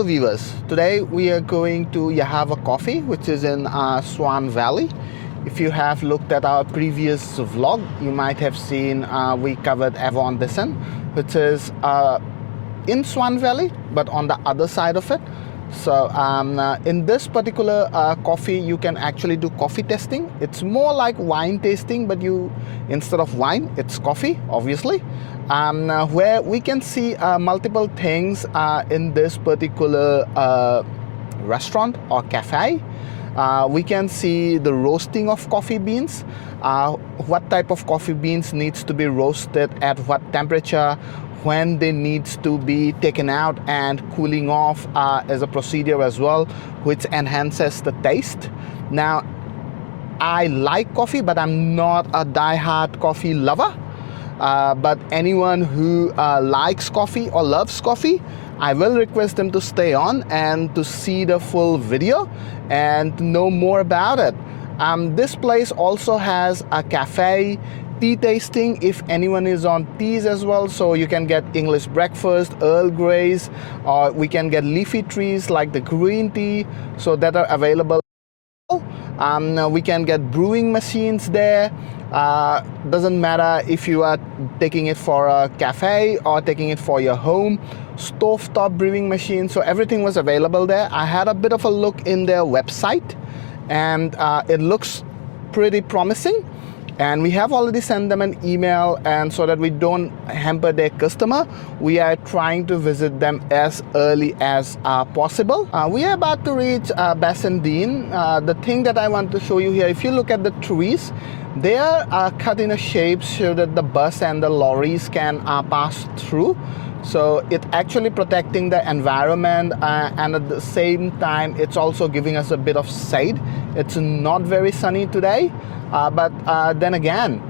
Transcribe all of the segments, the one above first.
Hello viewers, today we are going to Yahava Coffee, which is in Swan Valley. If you have looked at our previous vlog, you might have seen we covered Avon Descent, which is in Swan Valley but on the other side of it. So in this particular coffee, you can actually do coffee testing. It's more like wine tasting, but instead of wine, it's coffee, obviously. Where we can see multiple things in this particular restaurant or cafe. We can see the roasting of coffee beans, what type of coffee beans needs to be roasted at what temperature, when they need to be taken out and cooling off as a procedure as well, which enhances the taste. Now, I like coffee, but I'm not a die-hard coffee lover. But anyone who likes coffee or loves coffee, I will request them to stay on and to see the full video and to know more about it. This place also has a cafe, tea tasting if anyone is on teas as well, so you can get English breakfast, Earl Greys, or we can get leafy trees like the green tea, so that are available. We can get brewing machines there. Doesn't matter if you are taking it for a cafe or taking it for your home. Stovetop brewing machine, so everything was available there. I had a bit of a look in their website and it looks pretty promising. And we have already sent them an email, and so that we don't hamper their customer, we are trying to visit them as early as possible. We are about to reach Bassendean. The thing that I want to show you here, if you look at the trees, they are cut in a shape so that the bus and the lorries can pass through. So it's actually protecting the environment, and at the same time it's also giving us a bit of shade. It's not very sunny today, but then again,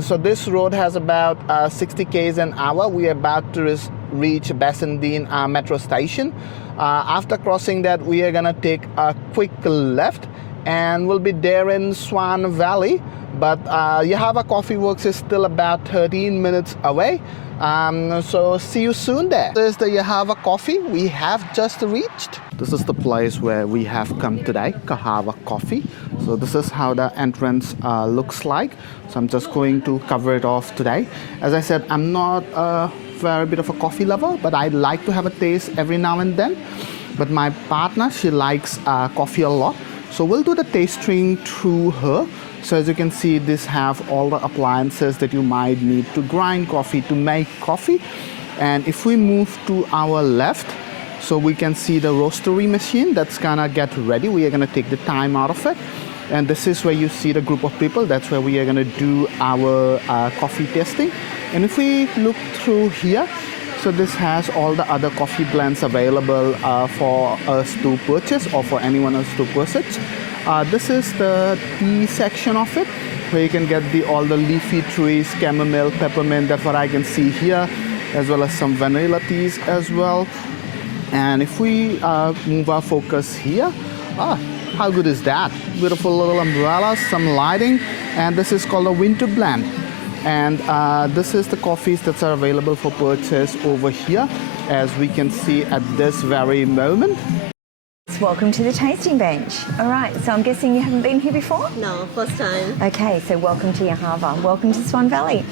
so this road has about 60 km an hour. We are about to reach Bassendean metro station. After crossing that, we are gonna take a quick left and we'll be there in Swan Valley. But Yahava KoffeeWorks is still about 13 minutes away. So see you soon there. This is the Yahava Coffee we have just reached. This is the place where we have come today, Yahava Coffee. So this is how the entrance looks like. So I'm just going to cover it off today. As I said, I'm not a very bit of a coffee lover, but I like to have a taste every now and then. But my partner, she likes coffee a lot. So we'll do the tasting through her. So as you can see, this have all the appliances that you might need to grind coffee, to make coffee. And if we move to our left, so we can see the roastery machine that's gonna get ready. We are gonna take the time out of it. And this is where you see the group of people. That's where we are gonna do our coffee tasting. And if we look through here, so this has all the other coffee blends available for us to purchase or for anyone else to purchase. This is the tea section of it, where you can get all the leafy trees, chamomile, peppermint. That's what I can see here, as well as some vanilla teas as well. And if we move our focus here, how good is that? Beautiful little umbrellas, some lighting, and this is called a winter blend. And this is the coffees that are available for purchase over here, as we can see at this very moment. Welcome to the tasting bench. All right, so I'm guessing you haven't been here before? No, first time. Okay, so welcome to Yahava. Welcome to Swan Valley.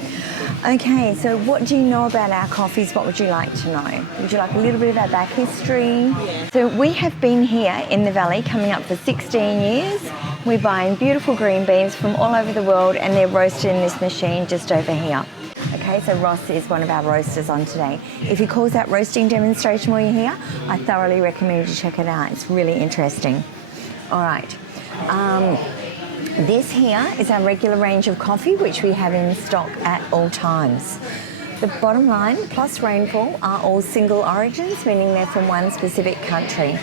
Okay, so what do you know about our coffees? What would you like to know? Would you like a little bit of our back history? Yeah. So we have been here in the valley coming up for 16 years. We're buying beautiful green beans from all over the world, and they're roasted in this machine just over here. Okay, so Ross is one of our roasters on today. If he calls that roasting demonstration while you're here, I thoroughly recommend you check it out. It's really interesting. All right. This here is our regular range of coffee, which we have in stock at all times. The bottom line, plus Rainfall, are all single origins, meaning they're from one specific country.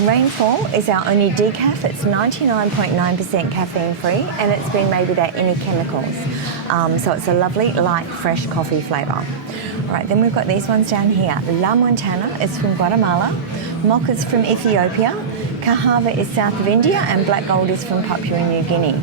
Rainfall is our only decaf. It's 99.9% caffeine free, and it's been made without any chemicals. So it's a lovely, light, fresh coffee flavour. All right, then we've got these ones down here. La Montana is from Guatemala, Mocha is from Ethiopia, Yahava is south of India, and Black Gold is from Papua New Guinea.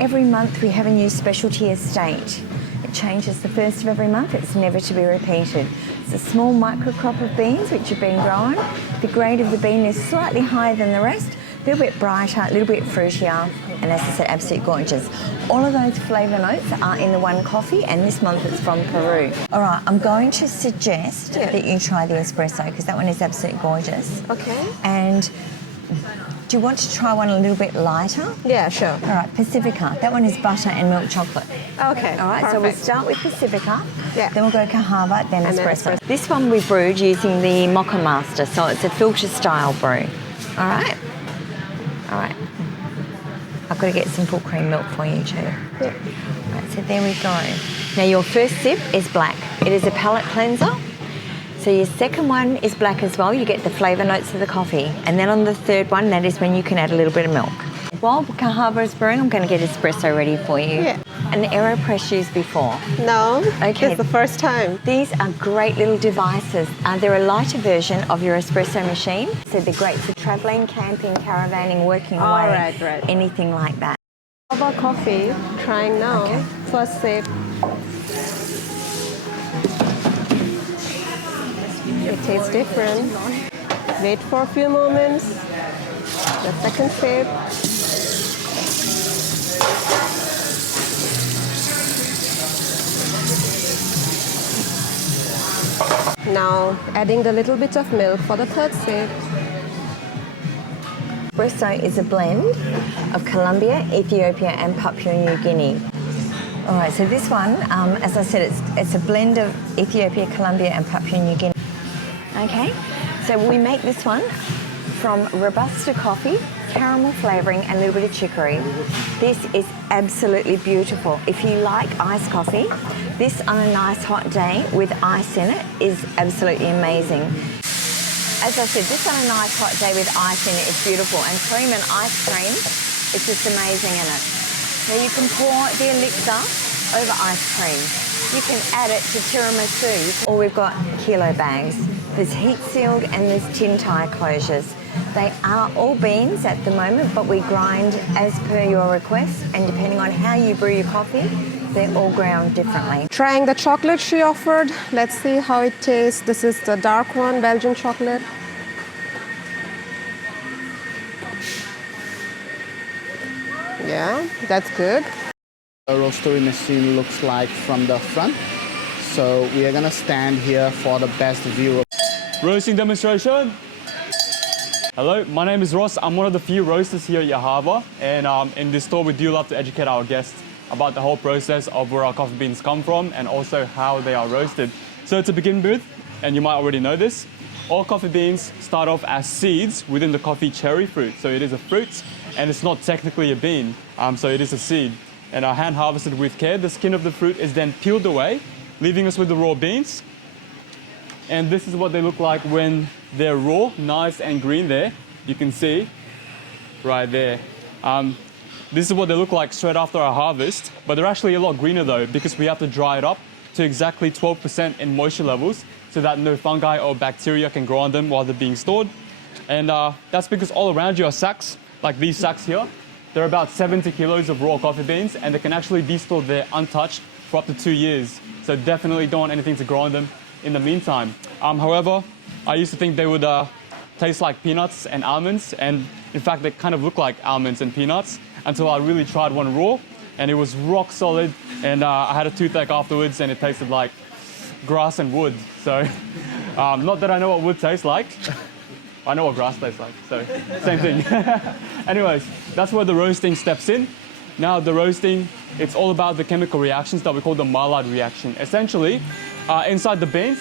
Every month we have a new specialty estate. It changes the first of every month. It's never to be repeated. It's a small microcrop of beans which have been grown. The grade of the bean is slightly higher than the rest, a little bit brighter, a little bit fruitier, and as I said, absolutely gorgeous. All of those flavour notes are in the one coffee, and this month it's from Peru. All right, I'm going to suggest that you try the espresso because that one is absolutely gorgeous. Okay. And do you want to try one a little bit lighter? Yeah, sure. All right, Pacifica. That one is butter and milk chocolate. Okay. All right, perfect. so we'll start with Pacifica, Yeah. then we'll go Yahava, then And then espresso. espresso. This one we brewed using the Mocha Master, so it's a filter style brew. All right? All right. I've got to get some full cream milk for you too. Yeah. All right, so there we go. Now your first sip is black. It is a palate cleanser. So your second one is black as well. You get the flavour notes of the coffee. And then on the third one, that is when you can add a little bit of milk. While Yahava is brewing, I'm going to get espresso ready for you. Yeah. An AeroPress used before. No, Okay. it's the first time. These are great little devices. They're a lighter version of your espresso machine. So they're great for travelling, camping, caravanning, working away, Right. anything like that. Yahava coffee, trying now. Okay. First sip. It tastes different. Wait for a few moments. The second sip. Now adding the little bit of milk for the third sip. Espresso is a blend of Colombia, Ethiopia and Papua New Guinea. All right, so this one, as I said, it's a blend of Ethiopia, Colombia and Papua New Guinea. Okay, so we make this one from Robusta coffee, caramel flavouring and a little bit of chicory. This is absolutely beautiful. If you like iced coffee, this on a nice hot day with ice in it is absolutely amazing. As I said, this on a nice hot day with ice in it is beautiful, and cream and ice cream is just amazing in it. Now you can pour the elixir over ice cream. You can add it to tiramisu, or we've got kilo bags. There's heat sealed and there's tin tie closures. They are all beans at the moment, but we grind as per your request, and depending on how you brew your coffee, they're all ground differently. Trying the chocolate she offered. Let's see how it tastes. This is the dark one, Belgian chocolate. Yeah, that's good. The roastery machine looks like from the front. So we are gonna stand here for the best view. Roasting demonstration. Hello, my name is Ross. I'm one of the few roasters here at Yahava, and in this store we do love to educate our guests about the whole process of where our coffee beans come from and also how they are roasted. So to begin with, and you might already know this, all coffee beans start off as seeds within the coffee cherry fruit. So it is a fruit and it's not technically a bean, so it is a seed. And are hand harvested with care. The skin of the fruit is then peeled away, leaving us with the raw beans. And this is what they look like when they're raw, nice and green there. You can see right there. This is what they look like straight after our harvest, but they're actually a lot greener though, because we have to dry it up to exactly 12% in moisture levels so that no fungi or bacteria can grow on them while they're being stored. And that's because all around you are sacks, like these sacks here. They're about 70 kilos of raw coffee beans, and they can actually be stored there untouched for up to 2 years. So definitely don't want anything to grow on them in the meantime. However, I used to think they would taste like peanuts and almonds, and in fact they kind of look like almonds and peanuts until I really tried one raw, and it was rock solid, and I had a toothache afterwards and it tasted like grass and wood. So not that I know what wood tastes like. I know what grass tastes like, so same thing. Anyways, that's where the roasting steps in. Now the roasting, it's all about the chemical reactions that we call the Maillard reaction. Essentially, inside the beans,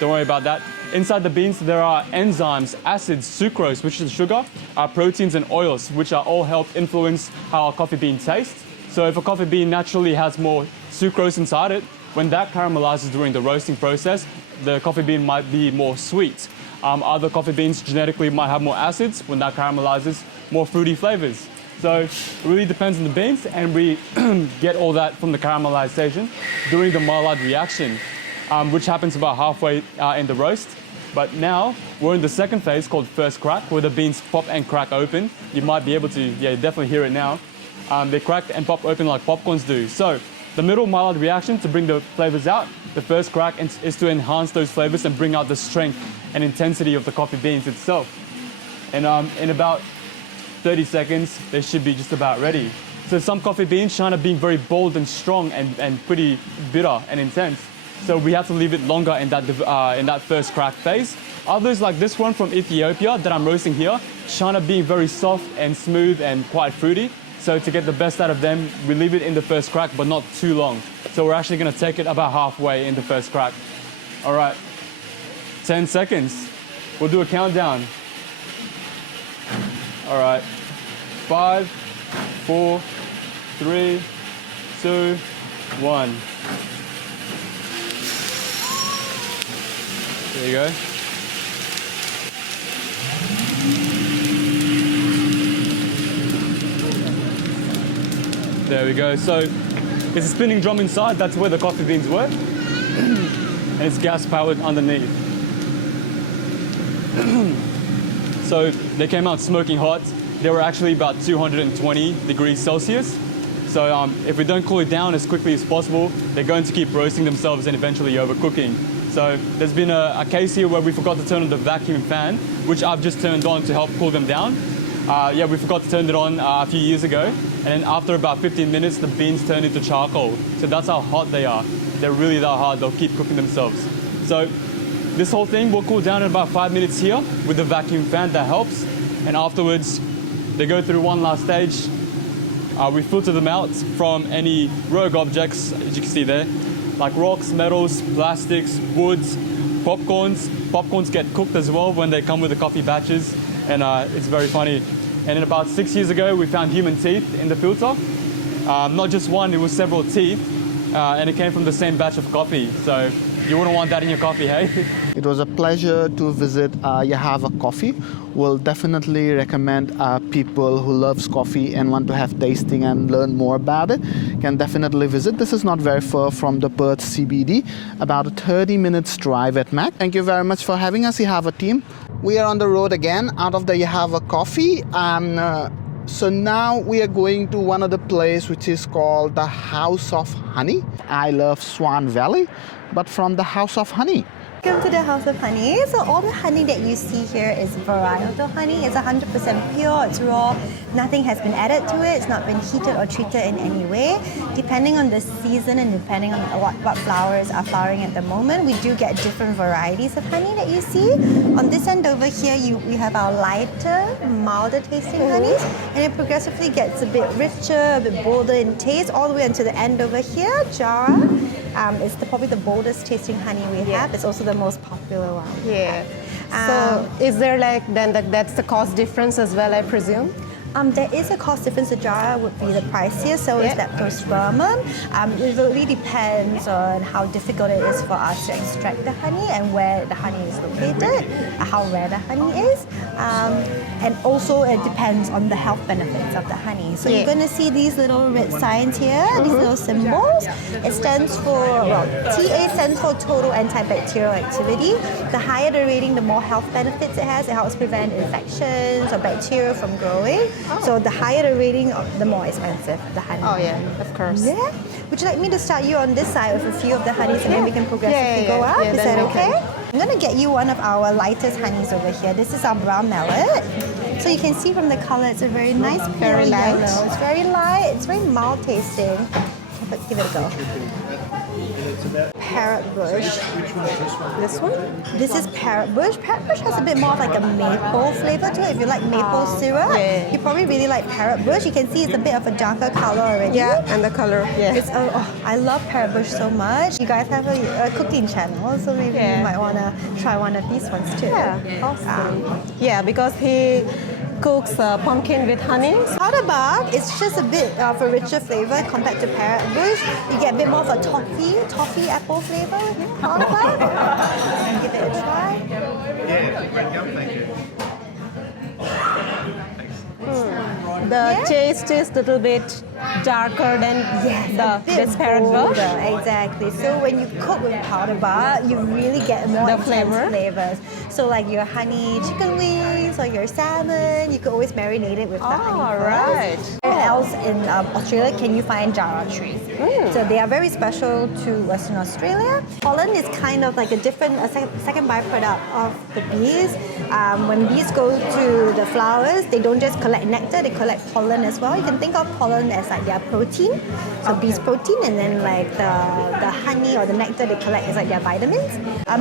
don't worry about that. Inside the beans, there are enzymes, acids, sucrose, which is sugar, proteins and oils, which are all help influence how a coffee bean tastes. So if a coffee bean naturally has more sucrose inside it, when that caramelizes during the roasting process, the coffee bean might be more sweet. Other coffee beans genetically might have more acids. When that caramelizes, more fruity flavors. So it really depends on the beans, and we get all that from the caramelization during the Maillard reaction, which happens about halfway in the roast. But now we're in the second phase called first crack, where the beans pop and crack open. You might be able to, definitely hear it now. They crack and pop open like popcorns do. So The middle mild reaction to bring the flavors out. The first crack is to enhance those flavors and bring out the strength and intensity of the coffee beans itself. And in about 30 seconds, they should be just about ready. So some coffee beans shine at being very bold and strong and pretty bitter and intense. So we have to leave it longer in that first crack phase. Others like this one from Ethiopia that I'm roasting here, shine at being very soft and smooth and quite fruity. So to get the best out of them, we leave it in the first crack, but not too long. So we're actually gonna take it about halfway in the first crack. All right, 10 seconds. We'll do a countdown. All right, 5, 4, 3, 2, 1. There you go. There we go. So it's a spinning drum inside. That's where the coffee beans were. And it's gas powered underneath. So they came out smoking hot. They were actually about 220 degrees Celsius. So if we don't cool it down as quickly as possible, they're going to keep roasting themselves and eventually overcooking. So there's been a case here where we forgot to turn on the vacuum fan, which I've just turned on to help cool them down. Yeah, we forgot to turn it on a few years ago. And then after about 15 minutes, the beans turn into charcoal. So that's how hot they are. They're really that hot, they'll keep cooking themselves. So this whole thing will cool down in about 5 minutes here with the vacuum fan, that helps. And afterwards, they go through one last stage. We filter them out from any rogue objects, as you can see there, like rocks, metals, plastics, woods, popcorns. Popcorns get cooked as well when they come with the coffee batches, and it's very funny. And then about 6 years ago, we found human teeth in the filter. Not just one, it was several teeth, and it came from the same batch of coffee. So you wouldn't want that in your coffee, hey? It was a pleasure to visit Yahava Coffee. We'll definitely recommend people who loves coffee and want to have tasting and learn more about it can definitely visit. This is not very far from the Perth CBD, about a 30 minutes drive at max. Thank you very much for having us, Yahava team. We are on the road again out of the Yahava Coffee. So now we are going to one of the place which is called the House of Honey. I love Swan Valley, but from the House of Honey. Welcome to the House of Honey. So all the honey that you see here is varietal honey. It's 100% pure, it's raw, nothing has been added to it, it's not been heated or treated in any way. Depending on the season and depending on what flowers are flowering at the moment, we do get different varieties of honey that you see. On this end over here, we have our lighter, milder tasting honeys, and it progressively gets a bit richer, a bit bolder in taste, all the way until the end over here. Jara is probably the boldest tasting honey we have. It's also the most popular one. Yeah. So is there that's the cost difference as well, I presume? There is a cost difference. The Jara would be the pricier, so is leptospermum. It really depends on how difficult it is for us to extract the honey and where the honey is located, how rare the honey is. And also it depends on the health benefits of the honey. So you're going to see these little red signs here, these little symbols. It stands for, TA stands for total antibacterial activity. The higher the rating, the more health benefits it has. It helps prevent infections or bacteria from growing. So the higher the rating, the more expensive the honey. Oh yeah, of course. Yeah. Would you like me to start you on this side with a few of the honeys and then we can progressively go up? Yeah, is that okay? I'm going to get you one of our lightest honeys over here. This is our brown mallet. So you can see from the color, it's a very nice, very light yellow. It's very light, it's very mild tasting. But give it a go. Parrot bush. Which one is this one? This one? This is parrot bush. Parrot bush has a bit more of like a maple flavor to it. If you like maple syrup, you probably really like parrot bush. You can see it's a bit of a darker color already. Yeah, and the color. Yeah. It's, I love parrot bush so much. You guys have a cooking channel, so maybe you might want to try one of these ones too. Yeah, awesome. Yeah, because he cooks pumpkin with honey. Powder bark is just a bit of a richer flavor compared to parrot bush. You get a bit more of a toffee apple flavor with powder bark. Give it a try. Thank you. The taste is a little bit darker than this parrot bush. Exactly. So when you cook with powder bark, you really get more intense flavors. So like your honey chicken wings or your salmon, you could always marinate it with the honey. Right. Where else in Australia can you find Jara trees? So they are very special to Western Australia. Pollen is kind of like a different, second byproduct of the bees. When bees go to the flowers, they don't just collect nectar, they collect pollen as well. You can think of pollen as like their protein, so bees protein, and then like the honey or the nectar they collect is like their vitamins.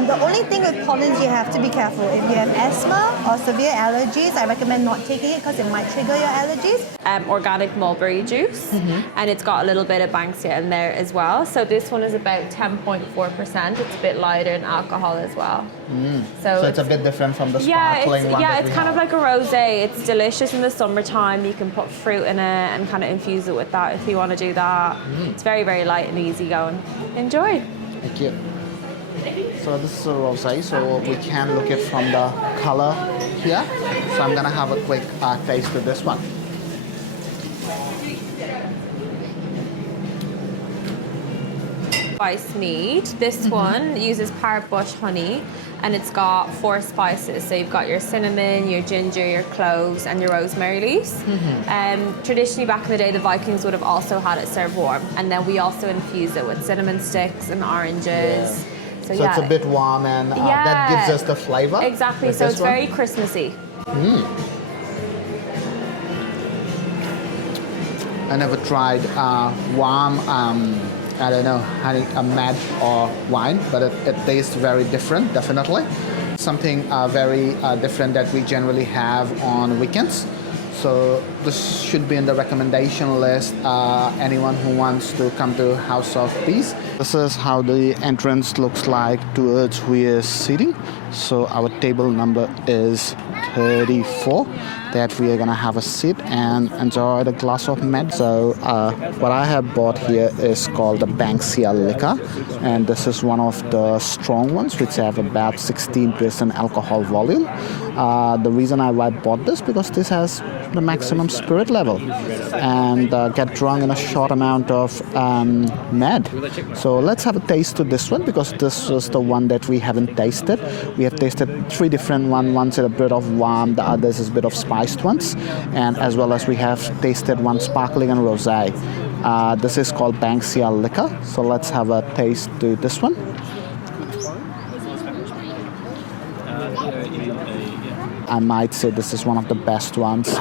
The only thing with pollens, you have to be careful. If you have asthma or severe allergies, I recommend not taking it because it might trigger your allergies. Organic mulberry juice, and it's got a little bit of banksia in there as well. So this one is about 10.4%. It's a bit lighter in alcohol as well. So it's a bit different from the sparkling one. Yeah, it's kind of like a rosé. It's delicious in the summertime. You can put fruit in it and kind of infuse it with that if you want to do that. It's very, very light and easy going. Enjoy. Thank you. So this is a rosé, so we can look it from the color here. So I'm gonna have a quick taste of this one. Spice mead. This one uses parrot bush honey, and it's got 4 spices. So you've got your cinnamon, your ginger, your cloves, and your rosemary leaves. Traditionally, back in the day, the Vikings would have also had it served warm, and then we also infuse it with cinnamon sticks and oranges. So it's a bit warm, and that gives us the flavor. Exactly. So it's very Christmassy. I never tried warm. I don't know, honey, a Mead or wine, but it tastes very different, definitely. Something very different that we generally have on weekends. So this should be in the recommendation list, anyone who wants to come to House of Peace. This is how the entrance looks like towards who is seating. So our table number is 34, that we are gonna have a seat and enjoy the glass of Mead. So what I have bought here is called the Banksia liquor, and this is one of the strong ones which have about 16% alcohol volume. The reason I bought this because this has the maximum spirit level and get drunk in a short amount of Mead. So let's have a taste of this one because this is the one that we haven't tasted. We have tasted 3 different ones. One's a bit of warm, the others is a bit of spiced ones, and as well as we have tasted one sparkling and rosé. This is called Banksia liquor. So let's have a taste to this one. I might say this is one of the best ones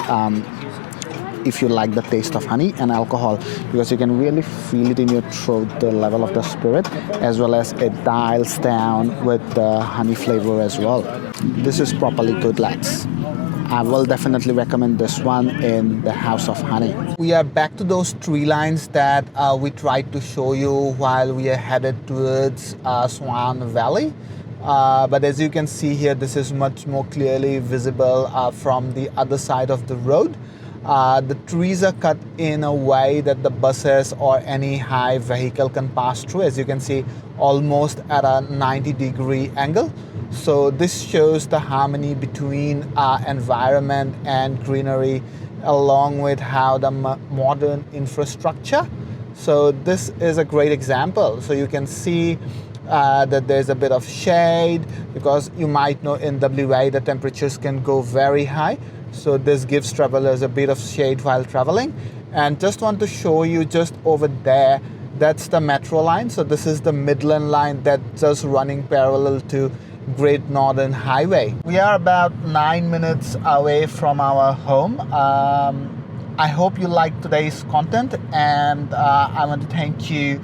if you like the taste of honey and alcohol, because you can really feel it in your throat, the level of the spirit, as well as it dials down with the honey flavor as well. This is properly good, lads. I will definitely recommend this one in the House of Honey. We are back to those tree lines that we tried to show you while we are headed towards Swan Valley. But as you can see here, this is much more clearly visible from the other side of the road. The trees are cut in a way that the buses or any high vehicle can pass through, as you can see, almost at a 90-degree angle. So this shows the harmony between environment and greenery, along with how the modern infrastructure. So this is a great example. So you can see that there's a bit of shade, because you might know in WA the temperatures can go very high. So this gives travelers a bit of shade while traveling. And just want to show you just over there, that's the metro line. So this is the Midland line that's just running parallel to Great Northern Highway. We are about 9 minutes away from our home. I hope you liked today's content, and I want to thank you,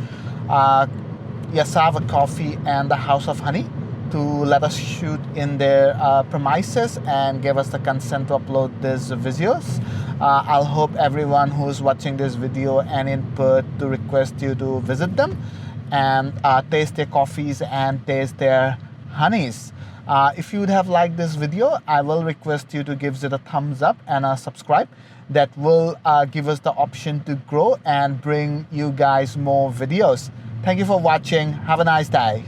Yahava Coffee and the House of Honey, to let us shoot in their premises and give us the consent to upload these videos. I'll hope everyone who's watching this video and in Perth to request you to visit them and taste their coffees and taste their honeys. If you would have liked this video, I will request you to give it a thumbs up and a subscribe. That will give us the option to grow and bring you guys more videos. Thank you for watching. Have a nice day.